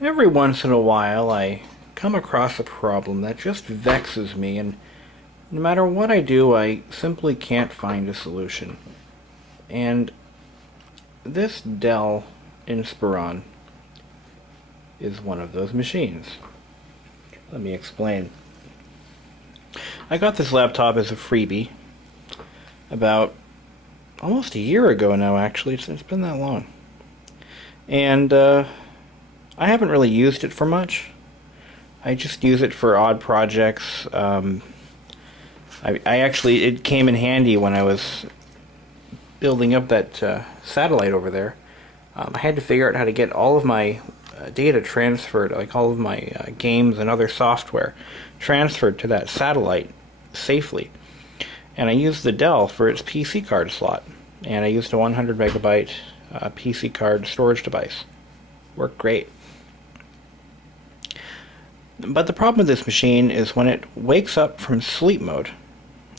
Every once in a while I come across a problem that just vexes me, and no matter what I do, I simply can't find a solution. And this Dell Inspiron is one of those machines. Let me explain. I got this laptop as a freebie about almost a year ago now, actually. It's been that long. And I haven't really used it for much. I just use it for odd projects. It came in handy when I was building up that satellite over there. I had to figure out how to get all of my data transferred, like all of my games and other software transferred to that satellite safely. And I used the Dell for its PC card slot. And I used a 100 megabyte PC card storage device. Worked great. But the problem with this machine is when it wakes up from sleep mode,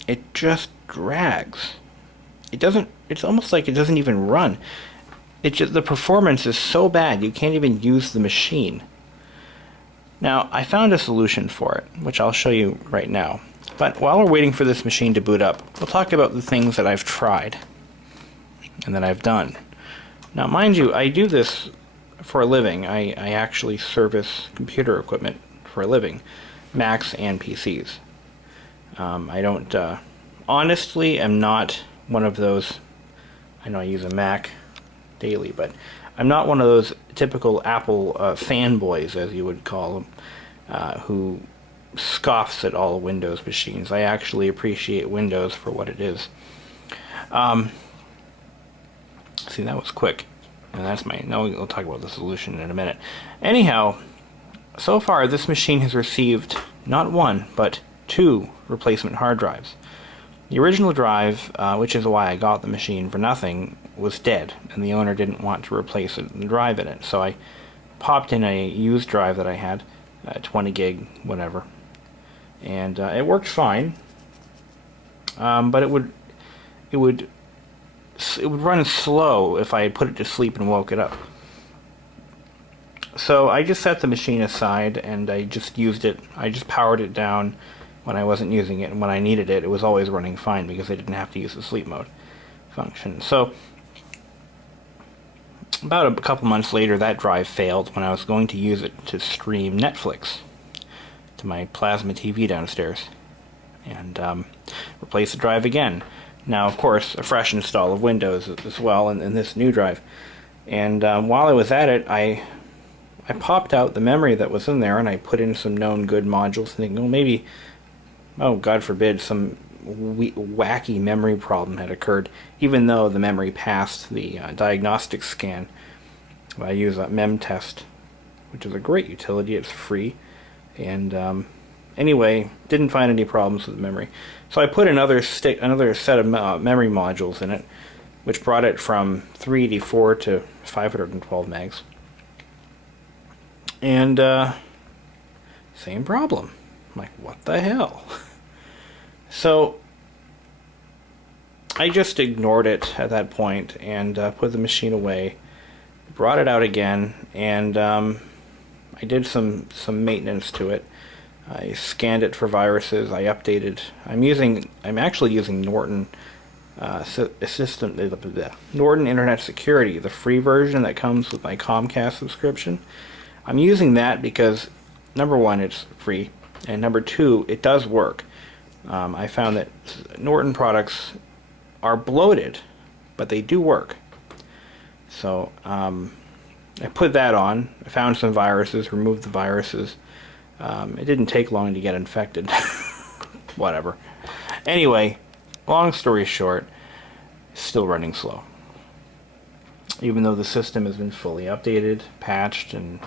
it just drags. It's almost like it doesn't even run. The performance is so bad you can't even use the machine. Now, I found a solution for it, which I'll show you right now. But while we're waiting for this machine to boot up, we'll talk about the things that I've tried and that I've done. Now, mind you, I do this for a living. I actually service computer equipment for a living, Macs and PCs. I don't, honestly, am not one of those, I know I use a Mac daily, but I'm not one of those typical Apple fanboys, as you would call them, who scoffs at all Windows machines. I actually appreciate Windows for what it is. See, that was quick. And now we'll talk about the solution in a minute. Anyhow, so far this machine has received not one, but 2 replacement hard drives. The original drive, which is why I got the machine for nothing, was dead, and the owner didn't want to replace the drive in it. So I popped in a used drive that I had, 20 gig, whatever, and it worked fine. But it would run slow if I had put it to sleep and woke it up. So I just set the machine aside and I just used it. I just powered it down when I wasn't using it, and when I needed it, it was always running fine because I didn't have to use the sleep mode function. So about a couple months later, that drive failed when I was going to use it to stream Netflix to my plasma TV downstairs, and replace the drive again. Now, of course, a fresh install of Windows as well in this new drive. And while I was at it, I popped out the memory that was in there, and I put in some known good modules, thinking, well, maybe, oh, God forbid, some wacky memory problem had occurred, even though the memory passed the diagnostic scan. I use a memtest, which is a great utility. It's free. And anyway, didn't find any problems with the memory. So I put another set of memory modules in it, which brought it from 384 to 512 megs. And same problem. I'm like, what the hell? So I just ignored it at that point and put the machine away, brought it out again, and I did some maintenance to it. I scanned it for viruses. I updated. I'm actually using Norton Norton Internet Security, the free version that comes with my Comcast subscription. I'm using that because, number one, it's free, and number two, it does work. I found that Norton products are bloated, but they do work. So I put that on. I found some viruses, removed the viruses. It didn't take long to get infected. Whatever. Anyway, long story short, still running slow. Even though the system has been fully updated, patched, and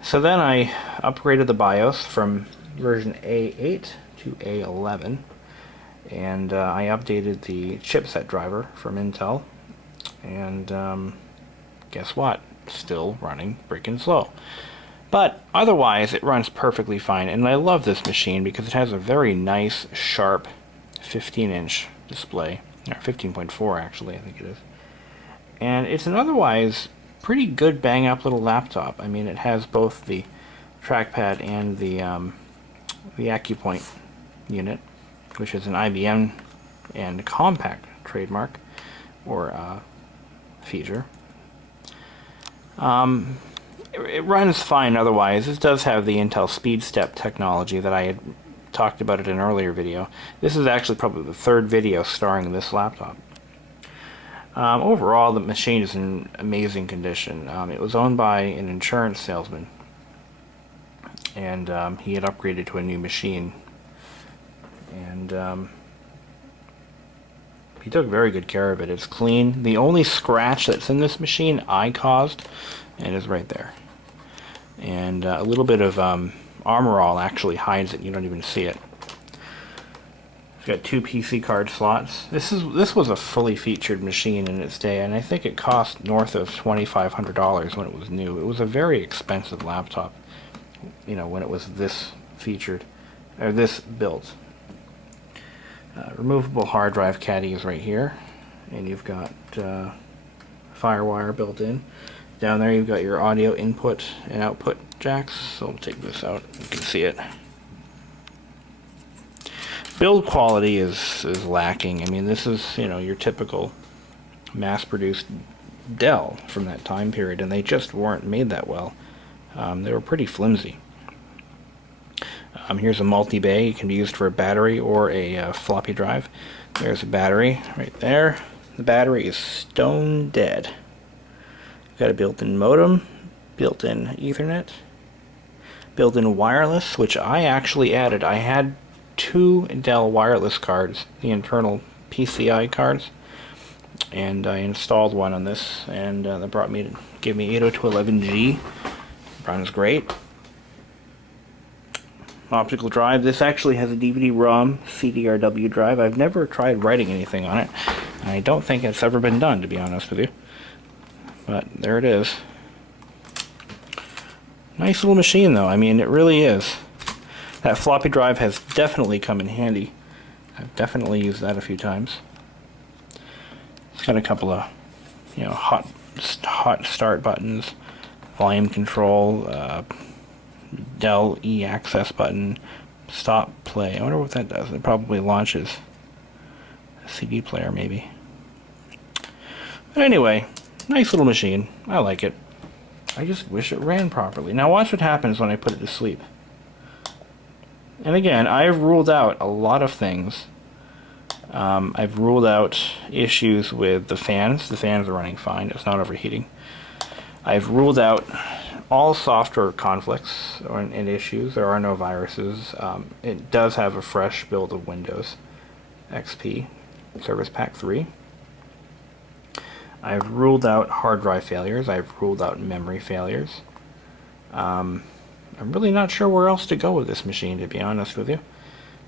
so then I upgraded the BIOS from version A8 to A11, and I updated the chipset driver from Intel, and guess what? Still running freaking slow. But otherwise, it runs perfectly fine, and I love this machine because it has a very nice, sharp 15-inch display, or 15.4 actually, I think it is. And it's an otherwise pretty good bang up little laptop. I mean, it has both the trackpad and the AcuPoint unit, which is an IBM and compact trademark or feature. It runs fine otherwise. It does have the Intel SpeedStep technology that I had talked about in an earlier video. This is actually probably the third video starring this laptop. Overall, the machine is in amazing condition. It was owned by an insurance salesman, and he had upgraded to a new machine, and he took very good care of it. It's clean. The only scratch that's in this machine I caused, and is right there. And a little bit of Armor All actually hides it. You don't even see it. It's got 2 PC card slots. This was a fully featured machine in its day, and I think it cost north of $2,500 when it was new. It was a very expensive laptop, you know, when it was this featured, or this built. Removable hard drive caddy is right here, and you've got FireWire built in. Down there you've got your audio input and output jacks, so we'll take this out, you can see it. Build quality is lacking. I mean, this is, you know, your typical mass-produced Dell from that time period, and they just weren't made that well. They were pretty flimsy. Here's a multi-bay. It can be used for a battery or a floppy drive. There's a battery right there. The battery is stone dead. Got a built-in modem, built-in Ethernet, built-in wireless, which I actually added. I had 2 Dell wireless cards, the internal PCI cards, and I installed one on this, and that gave me 802.11g. Runs great. Optical drive. This actually has a DVD-ROM CDRW drive. I've never tried writing anything on it. I don't think it's ever been done, to be honest with you. But there it is. Nice little machine, though. I mean, it really is. That floppy drive has definitely come in handy. I've definitely used that a few times. It's got a couple of, you know, hot start buttons, volume control, Dell E-access button, stop play. I wonder what that does. It probably launches a CD player, maybe. But anyway, nice little machine. I like it. I just wish it ran properly. Now watch what happens when I put it to sleep. And again, I've ruled out a lot of things. I've ruled out issues with the fans. The fans are running fine. It's not overheating. I've ruled out all software conflicts and issues. There are no viruses. It does have a fresh build of Windows XP Service Pack 3. I've ruled out hard drive failures. I've ruled out memory failures. I'm really not sure where else to go with this machine, to be honest with you.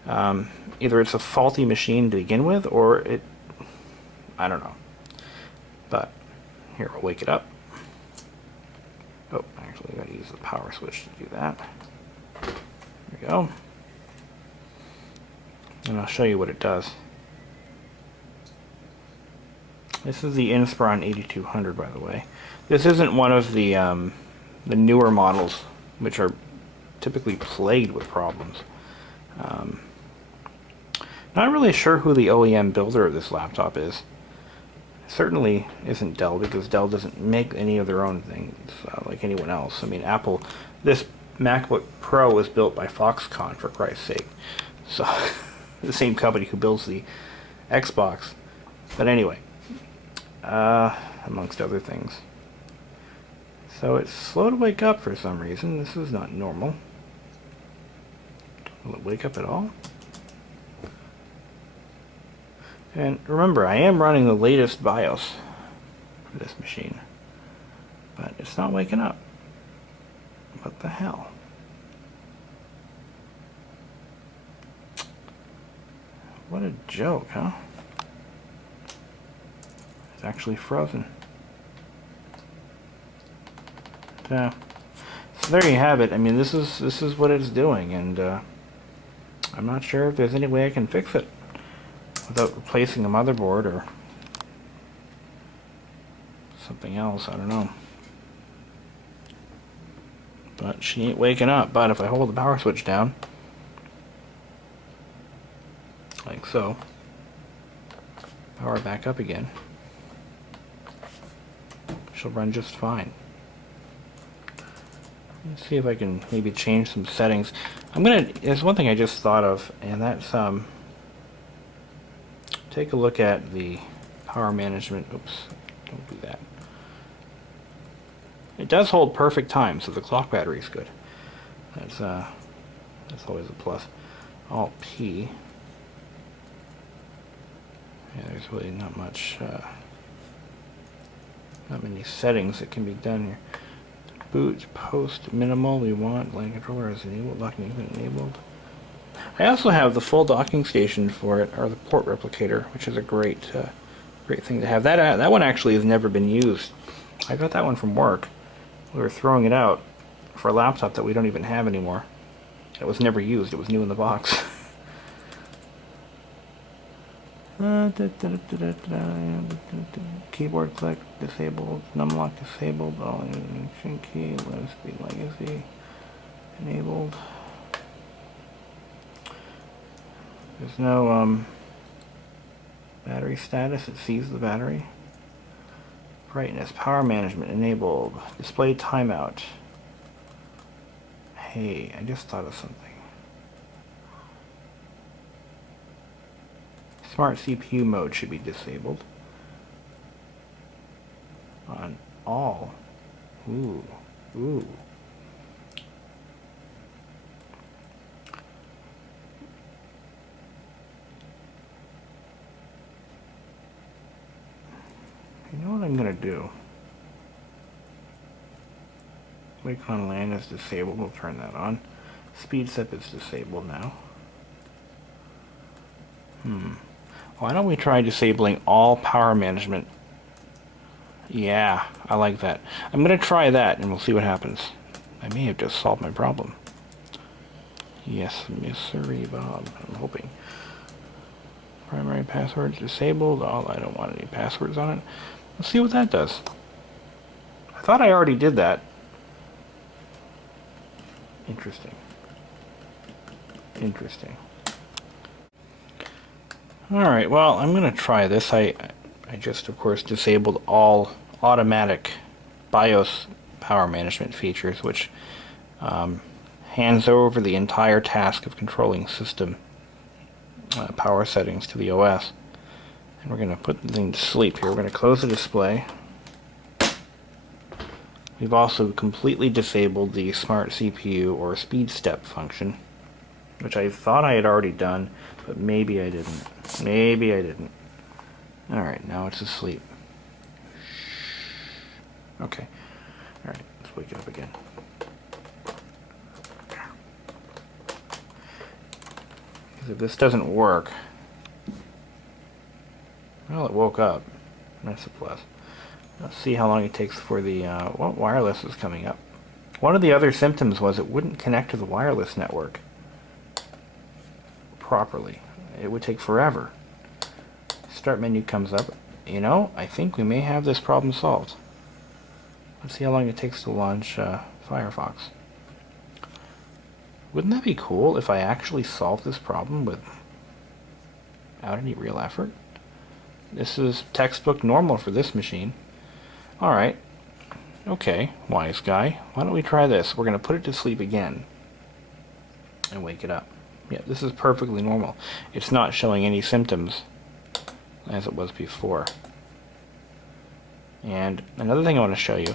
Either it's a faulty machine to begin with, or I don't know. But here, I'll wake it up. Oh, actually, I gotta use the power switch to do that. There we go. And I'll show you what it does. This is the Inspiron 8200, by the way. This isn't one of the newer models, which are typically plagued with problems. Not really sure who the OEM builder of this laptop is. Certainly isn't Dell, because Dell doesn't make any of their own things like anyone else. I mean, Apple, this MacBook Pro was built by Foxconn, for Christ's sake. So, the same company who builds the Xbox. But anyway, amongst other things. So it's slow to wake up for some reason. This is not normal. Will it wake up at all? And remember, I am running the latest BIOS for this machine, but it's not waking up. What the hell? What a joke, huh? It's actually frozen. So there you have it. I mean, this is what it's doing, and I'm not sure if there's any way I can fix it without replacing a motherboard or something else. I don't know. But she ain't waking up. But if I hold the power switch down, like so, power back up again, she'll run just fine. Let's see if I can maybe change some settings. There's one thing I just thought of, and that's take a look at the power management. Oops, don't do that. It does hold perfect time, so the clock battery is good. That's always a plus. Alt P. Yeah, there's really not much, not many settings that can be done here. Boot, post, minimal, we want line controller as enabled, docking equipment enabled. I also have the full docking station for it, or the port replicator, which is a great thing to have. That one actually has never been used. I got that one from work. We were throwing it out for a laptop that we don't even have anymore. It was never used. It was new in the box. Keyboard click disabled, numlock disabled, all action key, low speed legacy enabled. There's no battery status. It sees the battery. Brightness, power management enabled. Display timeout. Hey, I just thought of something. Smart CPU mode should be disabled. On all. Ooh. Ooh. You know what I'm going to do? Wacom LAN is disabled. We'll turn that on. Speed step is disabled now. Why don't we try disabling all power management? Yeah, I like that. I'm going to try that and we'll see what happens. I may have just solved my problem. Yes, Missouri Bob, I'm hoping. Primary passwords disabled. I don't want any passwords on it. Let's see what that does. I thought I already did that. Interesting. Interesting. Alright, well, I'm going to try this. I just, of course, disabled all automatic BIOS power management features, which hands over the entire task of controlling system power settings to the OS. And we're going to put the thing to sleep here. We're going to close the display. We've also completely disabled the smart CPU or speed step function, which I thought I had already done, but maybe I didn't. Maybe I didn't. Alright, now it's asleep. Okay. Alright, let's wake it up again. Because if this doesn't work... Well, it woke up. That's a plus. Let's see how long it takes for the... what wireless is coming up. One of the other symptoms was it wouldn't connect to the wireless network properly. It would take forever. Start menu comes up. You know, I think we may have this problem solved. Let's see how long it takes to launch Firefox. Wouldn't that be cool if I actually solved this problem without any real effort? This is textbook normal for this machine. Alright. Okay, wise guy. Why don't we try this? We're going to put it to sleep again and wake it up. Yeah, this is perfectly normal. It's not showing any symptoms as it was before. And another thing I want to show you,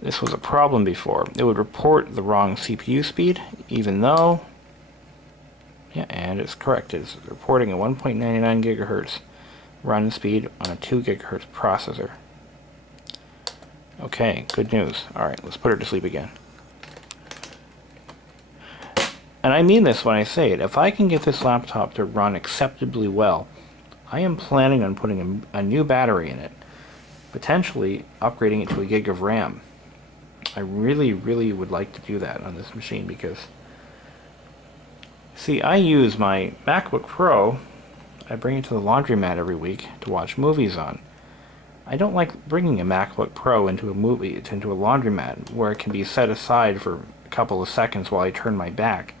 this was a problem before. It would report the wrong CPU speed, even though, yeah, and it's correct. It's reporting a 1.99 gigahertz run speed on a 2 gigahertz processor. Okay, good news. Alright, let's put her to sleep again. And I mean this when I say it. If I can get this laptop to run acceptably well, I am planning on putting a new battery in it, potentially upgrading it to a gig of RAM. I really, really would like to do that on this machine because, see, I use my MacBook Pro, I bring it to the laundromat every week to watch movies on. I don't like bringing a MacBook Pro into a laundromat where it can be set aside for a couple of seconds while I turn my back.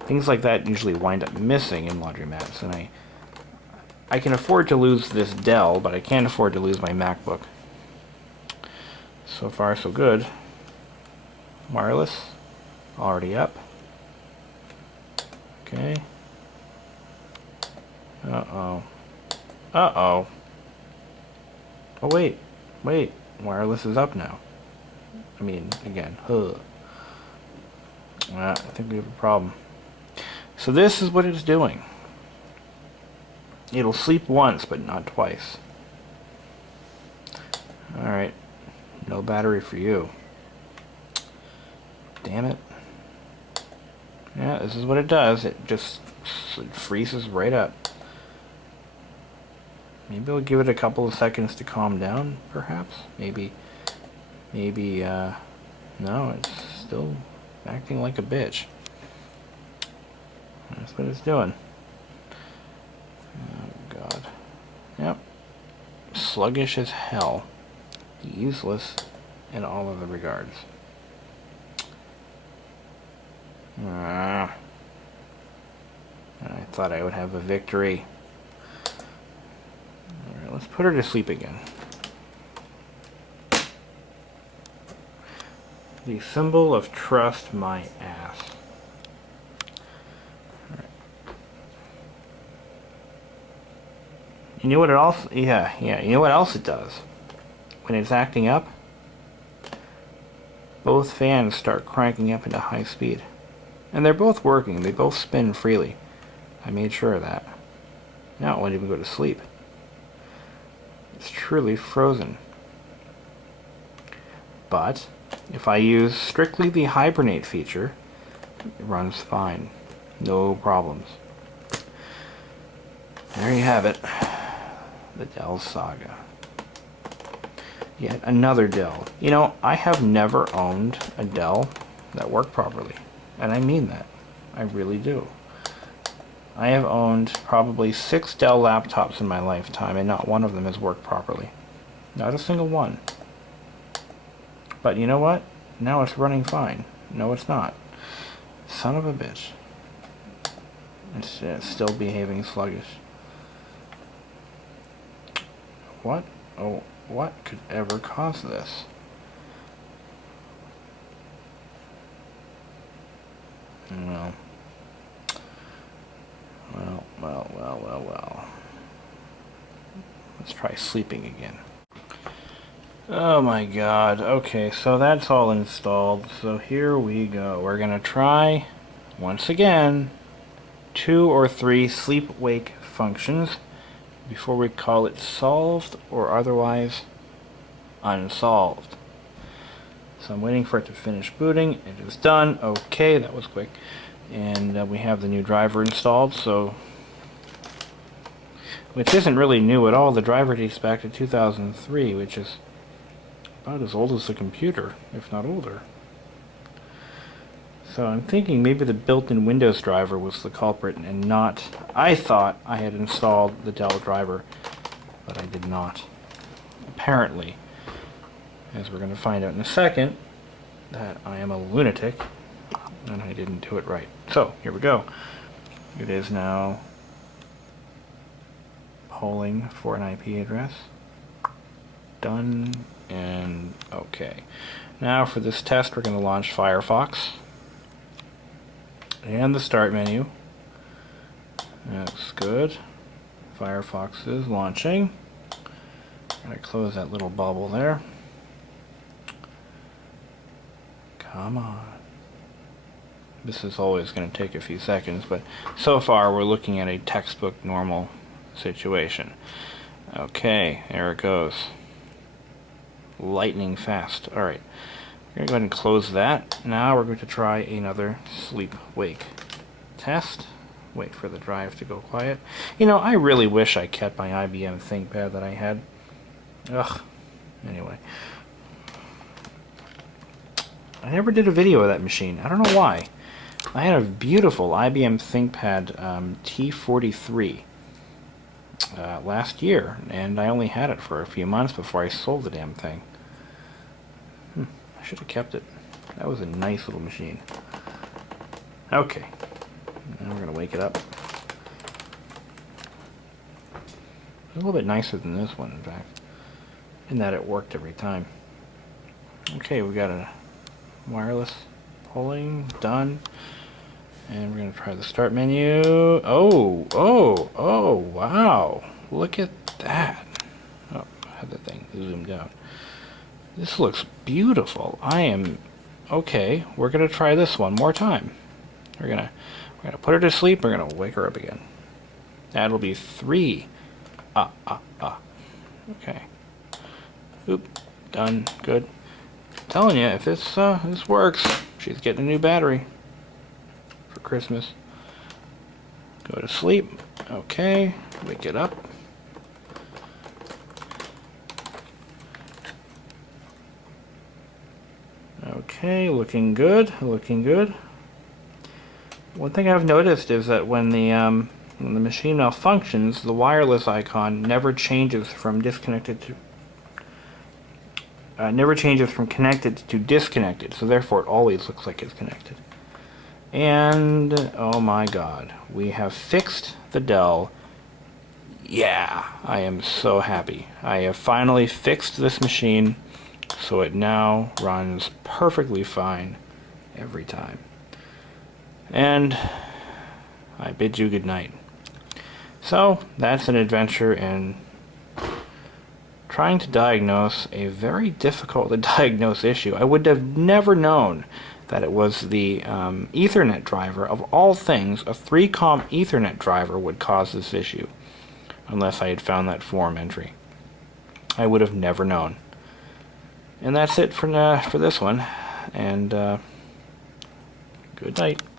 Things like that usually wind up missing in laundromats, and I can afford to lose this Dell, but I can't afford to lose my MacBook. So far, so good. Wireless, already up. Okay. Uh-oh. Uh-oh. Oh, wait. Wait. Wireless is up now. I mean, again. I think we have a problem. So this is what it's doing. It'll sleep once, but not twice. Alright. No battery for you. Damn it. Yeah, this is what it does. It just freezes right up. Maybe we'll give it a couple of seconds to calm down, perhaps. Maybe, no, it's still acting like a bitch. That's what it's doing. Oh, God. Yep. Sluggish as hell. Useless in all other regards. I thought I would have a victory. Alright, let's put her to sleep again. The symbol of trust, my ass. Alright. You know what it also... Yeah, you know what else it does? When it's acting up, both fans start cranking up into high speed. And they're both working. They both spin freely. I made sure of that. Now it won't even go to sleep. It's truly frozen. But if I use strictly the hibernate feature, it runs fine. No problems. There you have it. The Dell saga. Yet another Dell. You know, I have never owned a Dell that worked properly. And I mean that. I really do. I have owned probably 6 Dell laptops in my lifetime, and not one of them has worked properly. Not a single one. But you know what? Now it's running fine. No, it's not. Son of a bitch. It's still behaving sluggish. What? Oh, what could ever cause this? Well. Let's try sleeping again. Oh my God. Okay, so that's all installed. So here we go. We're gonna try, once again, 2 or 3 sleep-wake functions before we call it solved or otherwise unsolved. So I'm waiting for it to finish booting. It is done. Okay, that was quick. And we have the new driver installed, so, which isn't really new at all. The driver dates back to 2003, which is about as old as the computer, if not older. So I'm thinking maybe the built-in Windows driver was the culprit and not... I thought I had installed the Dell driver, but I did not. Apparently, as we're going to find out in a second, that I am a lunatic and I didn't do it right. So, here we go. It is now polling for an IP address. Done and okay. Now for this test we're going to launch Firefox and the start menu. That's good. Firefox is launching. I'm going to close that little bubble there. Come on. This is always going to take a few seconds, but so far we're looking at a textbook normal situation. Okay, there it goes. Lightning fast. Alright, we're going to go ahead and close that. Now we're going to try another sleep-wake test. Wait for the drive to go quiet. You know, I really wish I kept my IBM ThinkPad that I had. Ugh. Anyway. I never did a video of that machine. I don't know why. I had a beautiful IBM ThinkPad T43 last year, and I only had it for a few months before I sold the damn thing. I should have kept it. That was a nice little machine. Okay. Now we're going to wake it up. It's a little bit nicer than this one, in fact. In that it worked every time. Okay, we got a wireless pulling done. And we're going to try the start menu. Oh, wow. Look at that. Oh, I had the thing zoomed out. This looks beautiful. Okay, we're going to try this one more time. We're going to put her to sleep. We're going to wake her up again. That'll be 3. Okay. Oop. Done. Good. I'm telling you, if this works, she's getting a new battery for Christmas. Go to sleep. Okay. Wake it up. Okay, looking good. Looking good. One thing I've noticed is that when the machine malfunctions, the wireless icon never changes from disconnected to connected to disconnected, so therefore it always looks like it's connected. And oh my god, we have fixed the Dell. Yeah, I am so happy. I have finally fixed this machine so it now runs perfectly fine every time. And I bid you good night. So that's an adventure in trying to diagnose a very difficult to diagnose issue. I would have never known that it was the Ethernet driver. Of all things, a 3-COM Ethernet driver would cause this issue, unless I had found that forum entry. I would have never known. And that's it for this one. And good night.